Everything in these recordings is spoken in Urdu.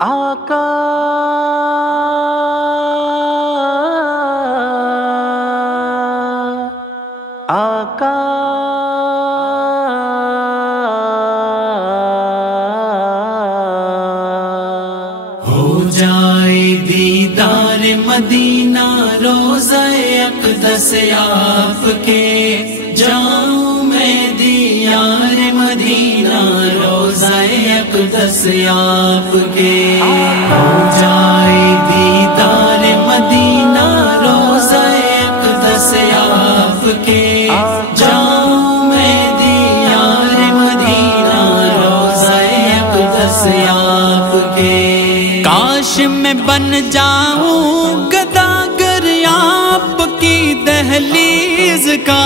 آقا آقا ہو جائے دیدار مدینہ روضہ اقدس آپ کے، جاؤں میں دیار مدینہ روضہ اقدس آپ کے۔ ہو جائے دیدار مدینہ روضہ اقدس آپ کے، جاؤں میں دیار مدینہ روضہ اقدس آپ کے۔ کاش میں بن جاؤں گداگر آپ کی دہلیز کا،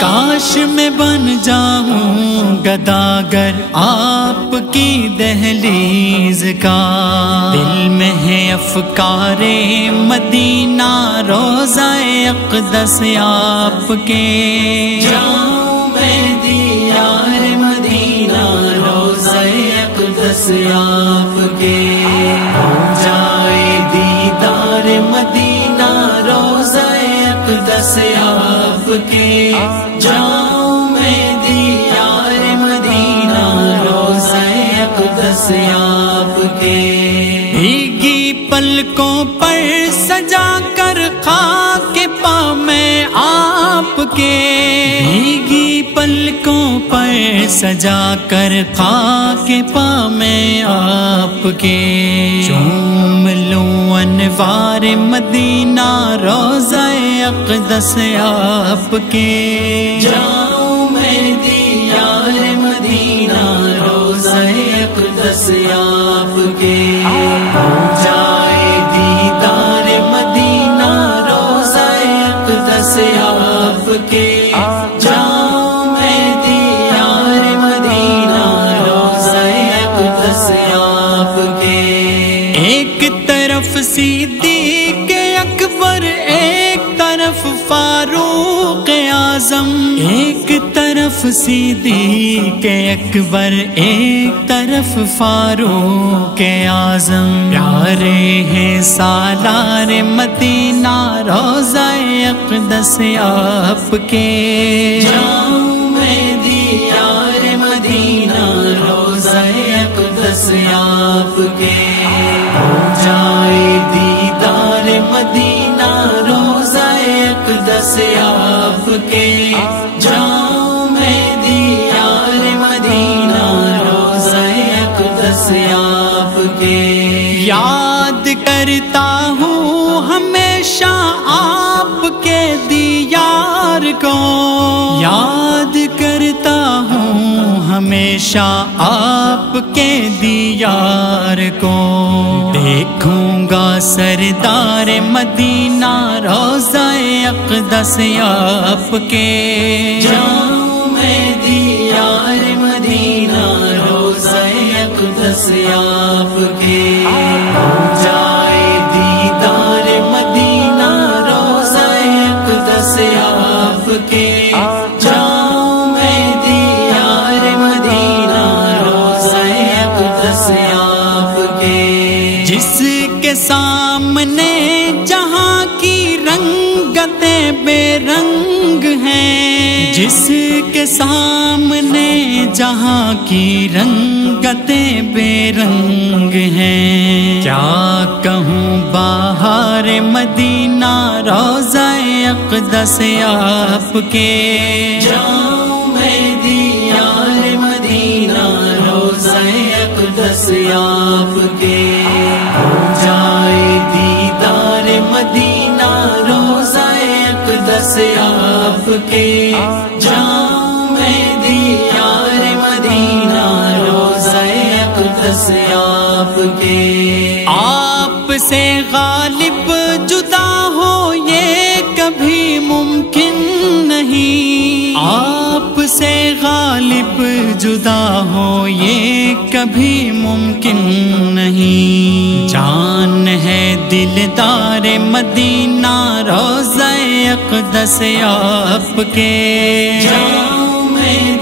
کاش میں بن جاؤں گداگر آپ کی دہلیز کا۔ دل میں ہے افکار مدینہ روضہ اقدس آپ کے، جاؤں میں دیار مدینہ روضہ اقدس آپ کے۔ ہو جائے دیدار مدینہ روضہ اقدس آپ کے، جاؤں میں دیار مدینہ روضہ اقدس آپ کے۔ بھیگی پلکوں پر سجا کر خاک پا میں آپ کے، بھیگی پلکوں پر سجا کر خاک پا میں آپ کے۔ چوم لوں انوار مدینہ روضہ اقدس آپ کے، جاؤں میں دیار مدینہ روضہ اقدس آپ کے۔ ہو جائے دیدار مدینہ روضہ اقدس آپ کے، جاؤں میں دیار مدینہ روضہ اقدس آپ کے۔ ایک طرف صدیق اکبر ایک طرف فاروق اعظم، ایک طرف صدیق اکبر ایک طرف فاروق اعظم۔ پیارے ہیں سالار مدینہ روضہ اقدس آپ کے، جاؤں میں دیار مدینہ روضہ اقدس آپ کے۔ ہو جائے دیدار مدینہ روضہ اقدس آپ کے، جاؤں میں دیار مدینہ روضہ اقدس آپ کے۔ یاد کرتا ہوں ہمیشہ آپ کے دیار کو، یاد کرتا ہوں ہمیشہ آپ کے دیار کو۔ دیکھوں گا سردار مدینہ روضہ اقدس آپ کے، جاؤں میں دیار مدینہ روضہ اقدس آپ کے۔ ہو جائے دیدار مدینہ روضہ اقدس آپ کے، جاؤں میں دیار مدینہ روضہ اقدس آپ کے۔ جس کے سامنے جہاں کی رنگتیں بے رنگ ہیں، جس کے سامنے جہاں کی رنگتیں بے رنگ ہیں، کیا کہوں بہار مدینہ روضہ اقدس آپ کے، جاؤں میں دیار مدینہ روضہ اقدس آپ کے۔ ہو جائے دیدار مدینہ روضہ اقدس آپ کے، جاؤں میں دیار مدینہ روضہ اقدس آپ کے۔ آپ سے غالب جدا ہو یہ کبھی ممکن نہیں، آپ سے غالب جدا ہو یہ کبھی ممکن نہیں۔ جان ہے دلدار مدینہ روضہ اقدس آپ کے، جاؤں میں